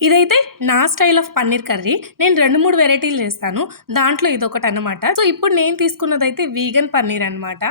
ఇదైతే నా style of paneer curry. నేను 2, 3 వెరైటీలు చేస్తాను. దాంట్లో ఇదొకటనమాట. సో, ఇప్పుడు నేను తీసుకున్నదైతే వీగన్ పన్నీర్ అనమాట.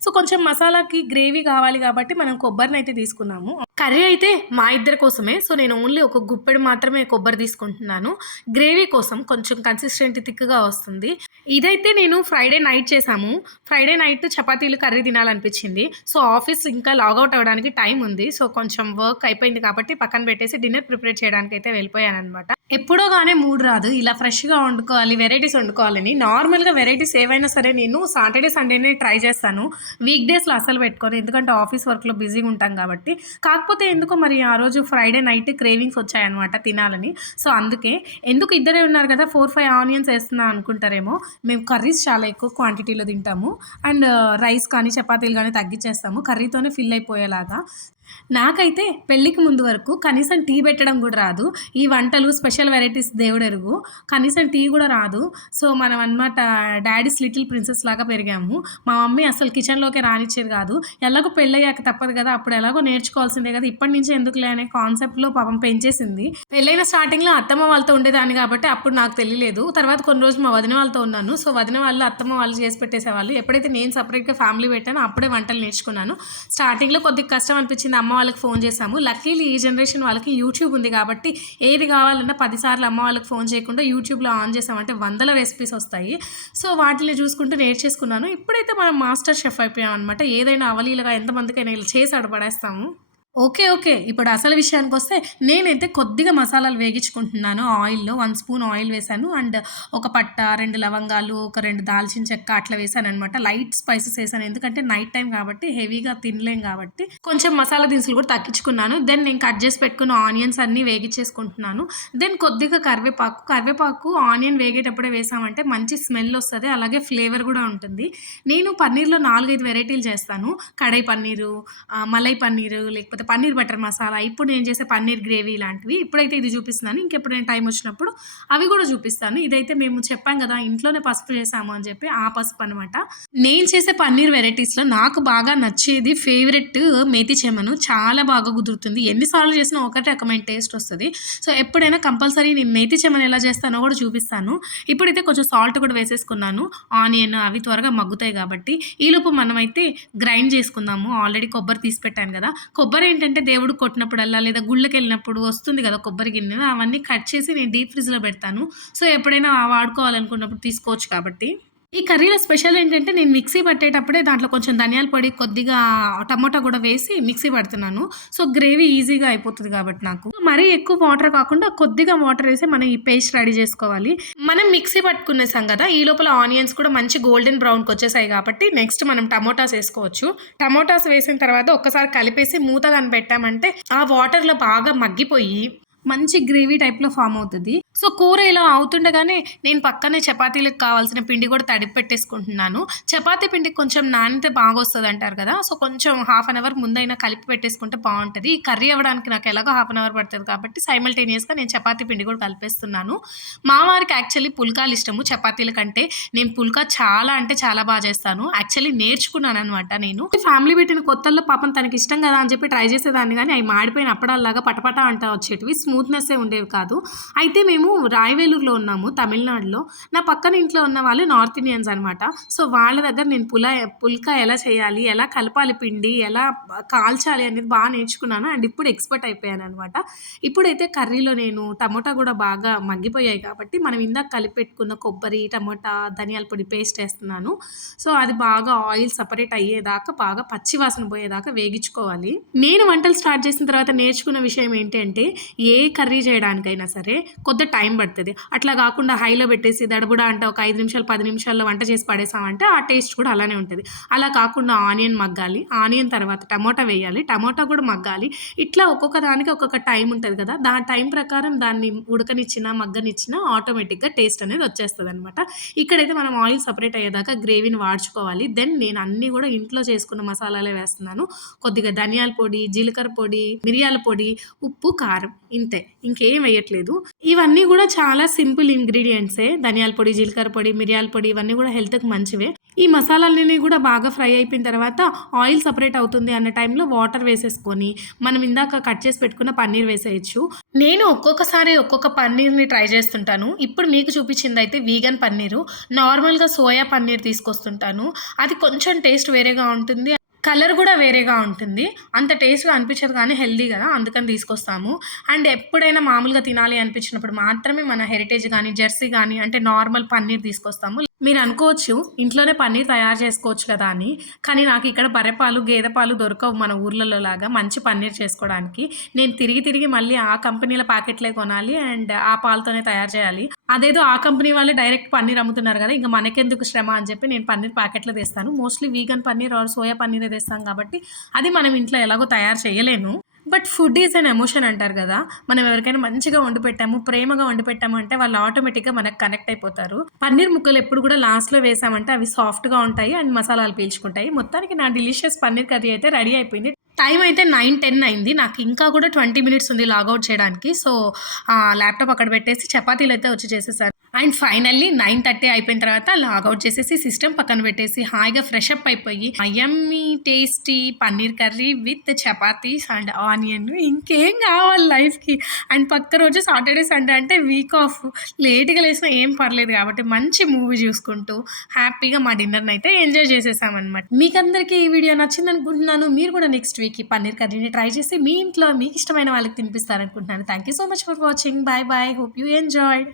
సో, కొంచెం మసాలాకి గ్రేవీ కావాలి కాబట్టి మనం కొబ్బరినైతే తీసుకున్నాము. కర్రీ అయితే మా ఇద్దరి కోసమే. సో, నేను ఓన్లీ ఒక గుప్పెడు మాత్రమే కొబ్బరి తీసుకుంటున్నాను. గ్రేవీ కోసం కొంచెం కన్సిస్టెంట్ థిక్‌గా వస్తుంది. ఇదైతే నేను ఫ్రైడే నైట్ చేశాము. ఫ్రైడే నైట్ చపాతీలు, కర్రీ తినాలనిపించింది. సో, ఆఫీస్ ఇంకా లాగౌట్ అవ్వడానికి టైం ఉంది. సో, కొంచెం వర్క్ అయిపోయింది కాబట్టి పక్కన పెట్టేసి డిన్నర్ ప్రిపేర్ చేయడానికైతే వెళ్ళిపోయాననమాట. ఎప్పుడో గానే మూడ్ రాదు. ఇలా ఫ్రెష్‌గా వండుకోవాలి, వెరైటీస్ వండుకోవాలని. నార్మల్‌గా వెరైటీస్ ఏవైనా సరే నేను సాటర్‌డే, సండేనే ట్రై చేస్తాను. వీక్ డేస్‌లో అస్సలు పెట్టుకోను. ఎందుకంటే ఆఫీస్ వర్క్‌లో బిజీగా ఉంటాం కాబట్టి. కాకపోతే ఎందుకో మరి ఆ రోజు ఫ్రైడే నైట్ క్రేవింగ్స్ వచ్చాయన్నమాట తినాలని. సో, అందుకే ఎందుకు ఇద్దరే ఉన్నారు కదా! 4, 5 ఆనియన్స్ ఏస్తున్నా అనుకుంటారేమో. మేము కర్రీస్ చాలా ఎక్కువ క్వాంటిటీలో తింటాము. అండ్ రైస్ కానీ, చపాతీలు గానీ తగ్గిచ్చేస్తాము. కర్రీతోనే ఫిల్ అయిపోయేలాగా. నాకైతే పెళ్ళికి ముందు వరకు కనీసం టీ పెట్టడం గూడా రాదు. ఈ వంటలు, స్పెషల్ వెరైటీస్ దేవుడెరుగు. కనీసం టీ గూడా రాదు. సో, మనం అనమాట డాడీస్ లిటిల్ ప్రిన్సెస్ లాగా పెరిగాము. మా మమ్మీ అసలు కిచెన్‌లోకే రానిచ్చేది గాదు. ఎలాగో పెళ్ళయ్యాక తప్పదు గదా! అప్పుడు ఎలాగో నేర్చుకోవాల్సిందే గదా! ఇప్పటి నుంచే ఎందుకులే అనే కాన్సెప్ట్‌లో పాపం పెంచేసింది. పెళ్ళైన స్టార్టింగ్‌లో అత్తమ్మ వాళ్ళతో ఉండేదాన్ని గాబట్టి అప్పుడు నాకు తెలియలేదు. తర్వాత కొన్ని రోజులు మా వదిన వాళ్ళతో ఉన్నాను. సో, వదిన వాళ్ళు, అత్తమ్మ వాళ్ళు చేసి పెట్టేసేవాళ్ళు. ఎప్పుడైతే నేను సెపరేట్‌గా ఫ్యామిలీ పెట్టానో అప్పుడే వంటలు నేర్చుకున్నాను. స్టార్టింగ్‌లో కొద్దిగా కష్టం అనిపించింది. అమ్మ వాళ్ళకి ఫోన్ చేశాము. లక్కీలీ ఈ జనరేషన్ వాళ్ళకి యూట్యూబ్ ఉంది కాబట్టి ఏది కావాలన్నా 10 సార్లు అమ్మ వాళ్ళకి ఫోన్ చేయకుండా యూట్యూబ్‌లో ఆన్ చేసామంటే వందల రెసిపీస్ వస్తాయి. సో, వాటిని చూసుకుంటూ నేర్చేసుకున్నాను. ఇప్పుడైతే మనం మాస్టర్ షెఫ్ అయిపోయామనమాట. ఏదైనా అవలీలగా ఎంతమందికైనా ఇలా చేసి ఆడపడేస్తాము. ఓకే. ఇప్పుడు అసలు విషయానికొస్తే నేనైతే కొద్దిగా మసాలాలు వేగించుకుంటున్నాను ఆయిల్‌లో. 1 స్పూన్ ఆయిల్ వేశాను. అండ్ ఒక పట్ట, 2 లవంగాలు, ఒక 2 దాల్చిన చెక్క అట్లా వేశాననమాట. Light spices ఏశాను. ఎందుకంటే నైట్ టైమ్ కాబట్టి హెవీగా తినలేం కాబట్టి కొంచెం మసాలా దినుసులు కూడా తగ్గించుకున్నాను. దెన్ నేను కట్ చేసి పెట్టుకున్న ఆనియన్స్ అన్నీ వేగిచ్చేసుకుంటున్నాను. దెన్ కొద్దిగా కరివేపాకు ఆనియన్ వేగేటప్పుడే వేసామంటే మంచి స్మెల్ ఒస్తది. అలాగే ఫ్లేవర్ గూడా ఉంటుంది. నేను పన్నీర్‌లో 4, 5 వెరైటీలు చేస్తాను. కడాయి పన్నీరు, మలై పన్నీరు, లేకపోతే పన్నీర్ బటర్ మసాలా, ఇప్పుడు నేను చేసే పన్నీర్ గ్రేవీ లాంటివి. ఇప్పుడైతే ఇది చూపిస్తున్నాను. ఇంకెప్పుడైనా టైం వచ్చినప్పుడు అవి కూడా చూపిస్తాను. ఇదైతే మేము చెప్పాం కదా! ఇంట్లోనే పసుపు చేసాము అని చెప్పి, ఆ పసుపు అనమాట. నేను చేసే పన్నీర్ వెరైటీస్‌లో నాకు బాగా నచ్చేది ఫేవరెట్ మేతి చెమను. చాలా బాగా కుదురుతుంది. ఎన్ని సార్లు చేసినా ఒకటే రకమైన టేస్ట్ వస్తది. సో, ఎప్పుడైనా కంపల్సరీ నేను మేతి చెమను ఎలా చేస్తానో కూడా చూపిస్తాను. ఇప్పుడైతే కొంచెం సాల్ట్ కూడా వేసేసుకున్నాను. ఆనియన్ అవి త్వరగా మగ్గుతాయి కాబట్టి. ఈలోపు మనమైతే గ్రైండ్ చేసుకుందాము. ఆల్రెడీ కొబ్బరి తీసి పెట్టాను కదా! కొబ్బరి ఏంటంటే దేవుడికి కొట్టినప్పుడల్లా లేదా గుళ్ళకెళ్ళినప్పుడు వస్తుంది కదా కొబ్బరి గిన్నె, అవన్నీ కట్ చేసి నేను డీప్ ఫ్రిడ్జ్‌లో పెడతాను. సో, ఎప్పుడైనా వాడుకోవాలనుకున్నప్పుడు తీసుకోవచ్చు కాబట్టి. ఈ కర్రీలో స్పెషల్ ఏంటంటే నేను మిక్సీ పట్టేటప్పుడే దాంట్లో కొంచెం ధనియాల పొడి, కొద్దిగా టమోటా గూడా వేసి మిక్సీ పడుతున్నాను. సో, గ్రేవీ ఈజీగా అయిపోతది కాబట్టి నాకు. మరీ ఎక్కువ వాటర్ కాకుండా కొద్దిగా వాటర్ ఏసి మనం ఈ పేస్ట్ రెడీ చేసుకోవాలి. మనం మిక్సీ పట్టుకునేసాం గదా! ఈ లోపల ఆనియన్స్ కూడా మంచి గోల్డెన్ బ్రౌన్‌కొచ్చేసాయి కాబట్టి నెక్స్ట్ మనం టమోటాస్ ఏసుకోవచ్చు. టమోటాస్ వేసిన తర్వాత ఒక్కసారి కలిపేసి మూత గాని పెట్టామంటే ఆ వాటర్‌లో బాగా మగ్గిపోయి మంచి గ్రేవీ టైప్‌లో ఫార్మ్ అవుతది. సో, కూర ఇలా అవుతుండగానే నేను పక్కనే చపాతీలకు కావాల్సిన పిండి కూడా తడిపి పెట్టేసుకుంటున్నాను. చపాతీ పిండికి కొంచెం నానితే బాగొస్తదంటారు కదా! సో, కొంచెం హాఫ్ అన్ అవర్ ముందైనా కలిపి పెట్టేసుకుంటే బావుంటది. ఈ కర్రీ అవ్వడానికి నాకు ఎలాగో హాఫ్ అన్ అవర్ పడతది కాబట్టి సైమల్టేనియస్‌గా నేను చపాతీ పిండి కూడా కలిపేస్తున్నాను. మా వారికి యాక్చువల్లీ పుల్కాలు ఇష్టము చపాతీల కంటే. నేను పుల్కా చాలా అంటే చాలా చేస్తాను. యాక్చువల్లీ నేర్చుకున్నాననమాట నేను. ఫ్యామిలీ పెట్టిన కొత్తల్లో పాపం తనకిష్టం కదా అని చెప్పి ట్రై చేసేదాన్ని గానీ, అయి మాడిపోయిన అప్పడాల్లాగా పటపటా అంటా వచ్చేటివి. స్మూత్‌నెస్సే ఉండేవి కాదు. అయితే మేము రాయవేలూరులో ఉన్నాము తమిళనాడులో. నా పక్కన ఇంట్లో ఉన్న వాళ్ళు నార్త్ ఇండియన్స్ అనమాట. సో, వాళ్ళ దగ్గర నేను పుల్కా ఎలా చేయాలి, ఎలా కలపాలి పిండి, ఎలా కాల్చాలి అనేది నేర్చుకున్నాను. అండ్ ఇప్పుడు ఎక్స్‌పర్ట్ అయిపోయాననమాట. ఇప్పుడైతే కర్రీలో నేను టమోటా గూడా బాగా మగ్గిపోయాయి కాబట్టి, మనం ఇందాక కలిపి పెట్టుకున్న కొబ్బరి, టమోటా, ధనియాల పొడి పేస్ట్ ఏస్తున్నాను. సో, అది బాగా ఆయిల్ సెపరేట్ అయ్యేదాకా బాగా పచ్చి వాసన పోయేదాకా వేగించుకోవాలి. నేను వంటలు స్టార్ట్ చేసిన తర్వాత నేర్చుకున్న విషయం ఏంటి అంటే, ఏ కర్రీ చేయడానికైనా సరే కొద్దిగా టైం పడతది. అట్లా గాకుండా హైలో పెట్టేసి దడబుడా అంటే ఒక 5 నిమిషాలు, 10 నిమిషాల్లో వంట చేసి పడేసామంటే ఆ టేస్ట్ కూడా అలానే ఉంటది. అలా కాకుండా ఆనియన్ మగ్గాలి. ఆనియన్ తర్వాత టమోటా వేయాలి. టమోటా కూడా మగ్గాలి. ఇట్లా ఒక్కొక్క దానికి ఒక్కొక్క టైం ఉంటది కదా! టైం ప్రకారం దాన్ని ఉడకనిచ్చినా, మగ్గనిచ్చినా ఆటోమేటిక్‌గా టేస్ట్ అనేది వచ్చేస్తదనమాట. ఇక్కడైతే మనం ఆయిల్ సెపరేట్ అయ్యేదాకా గ్రేవీని వాడ్చుకోవాలి. దెన్ నేను అన్నీ గూడా ఇంట్లో చేసుకున్న మసాలాలే వేస్తున్నాను. కొద్దిగా ధనియాల పొడి, జీలకర్ర పొడి, మిరియాల పొడి, ఉప్పు, కారం ఇంతే. ఇంకేం వేయట్లేదు. ఇవన్నీ ఇవన్నీ కూడా చాలా సింపుల్ ఇంగ్రీడియంట్సే. ధనియాల పొడి, జీలకర్ర పొడి, మిరియాల పొడి ఇవన్నీ కూడా హెల్త్‌కి మంచివే. ఈ మసాలాలన్నీ కూడా బాగా ఫ్రై అయిపోయిన తర్వాత ఆయిల్ సెపరేట్ అవుతుంది అన్న టైంలో వాటర్ వేసేసుకొని, మనం ఇందాక కట్ చేసి పెట్టుకున్న పన్నీర్ వేసేయొచ్చు. నేను ఒక్కొక్కసారి ఒక్కొక్క పన్నీర్‌ని ట్రై చేస్తుంటాను. ఇప్పుడు మీకు చూపించిందయితే వీగన్ పన్నీరు. నార్మల్‌గా సోయా పన్నీర్ తీసుకొస్తుంటాను. అది కొంచెం టేస్ట్ వేరేగా ఉంటుంది. కలర్ గూడా వేరేగా ఉంటుంది. అంత టేస్ట్‌గా అనిపించదు కానీ హెల్తీ గదా! అందుకని తీసుకొస్తాము. అండ్ ఎప్పుడైనా మామూలుగా తినాలి అనిపించినప్పుడు మాత్రమే మన హెరిటేజ్ గానీ, జెర్సీ గానీ అంటే నార్మల్ పన్నీర్ తీసుకొస్తాము. మీరనుకోవచ్చు ఇంట్లోనే పన్నీర్ తయారు చేసుకోవచ్చు కదా అని. కానీ నాకిక్కడ బర్రె పాలు, గేదె పాలు దొరకవు మన ఊర్లలో లాగా మంచి పన్నీర్ చేసుకోవడానికి. నేను తిరిగి తిరిగి మళ్ళీ ఆ కంపెనీల ప్యాకెట్లే కొనాలి అండ్ ఆ పాలతోనే తయారు చేయాలి. అదేదో ఆ కంపెనీ వాళ్ళే డైరెక్ట్ పన్నీర్ అమ్ముతున్నారు గదా! ఇంక మనకెందుకు శ్రమ అని చెప్పి నేను పన్నీర్ ప్యాకెట్‌లో తెస్తాను. Mostly vegan paneer or soya పన్నీరే తెస్తాం కాబట్టి అది మనం ఇంట్లో ఎలాగో తయారు చేయలేను. But food is an emotion అంటారు గదా! మనం ఎవరికైనా మంచిగా వండి పెట్టాము, ప్రేమగా వండి పెట్టాము అంటే వాళ్ళు ఆటోమేటిక్‌గా మనకు కనెక్ట్ అయిపోతారు. పన్నీర్ ముక్కలు ఎప్పుడు కూడా లాస్ట్‌లో వేసామంటే అవి సాఫ్ట్‌గా ఉంటాయి అండ్ మసాలాలు పీల్చుకుంటాయి. మొత్తానికి నా డెలిషియస్ పన్నీర్ కర్రీ అయితే రెడీ అయిపోయింది. టైం అయితే 9, 10 అయింది. నాకు ఇంకా కూడా 20 మినిట్స్ ఉంది లాగౌట్ చేయడానికి. సో, ల్యాప్‌టాప్ అక్కడ పెట్టేసి చపాతీలయితే వచ్చి చేసేసాను. అండ్ ఫైనల్లీ 9:30 అయిపోయిన తర్వాత లాగౌట్ చేసేసి సిస్టమ్ పక్కన పెట్టేసి హాయిగా ఫ్రెష్ అప్ అయిపోయి yummy tasty paneer curry with chapatis and onion ఇంకేం కావాలి లైఫ్‌కి. అండ్ పక్క రోజు సాటర్‌డే, సండే అంటే వీక్ ఆఫ్. లేట్‌గా లేసినా ఏం పర్లేదు కాబట్టి మంచి మూవీ చూసుకుంటూ హ్యాపీగా మా డిన్నర్‌నయితే ఎంజాయ్ చేసేసామనమాట. మీకందరికీ ఈ వీడియో నచ్చిందనుకుంటున్నాను. మీరు కూడా నెక్స్ట్ వీక్ ఈ పన్నీర్ కర్రీని ట్రై చేసి మీ ఇంట్లో మీకిష్టమైన వాళ్ళకి తినిపిస్తారనుకుంటున్నాను. Thank you so much for watching. Bye bye. Hope you enjoyed.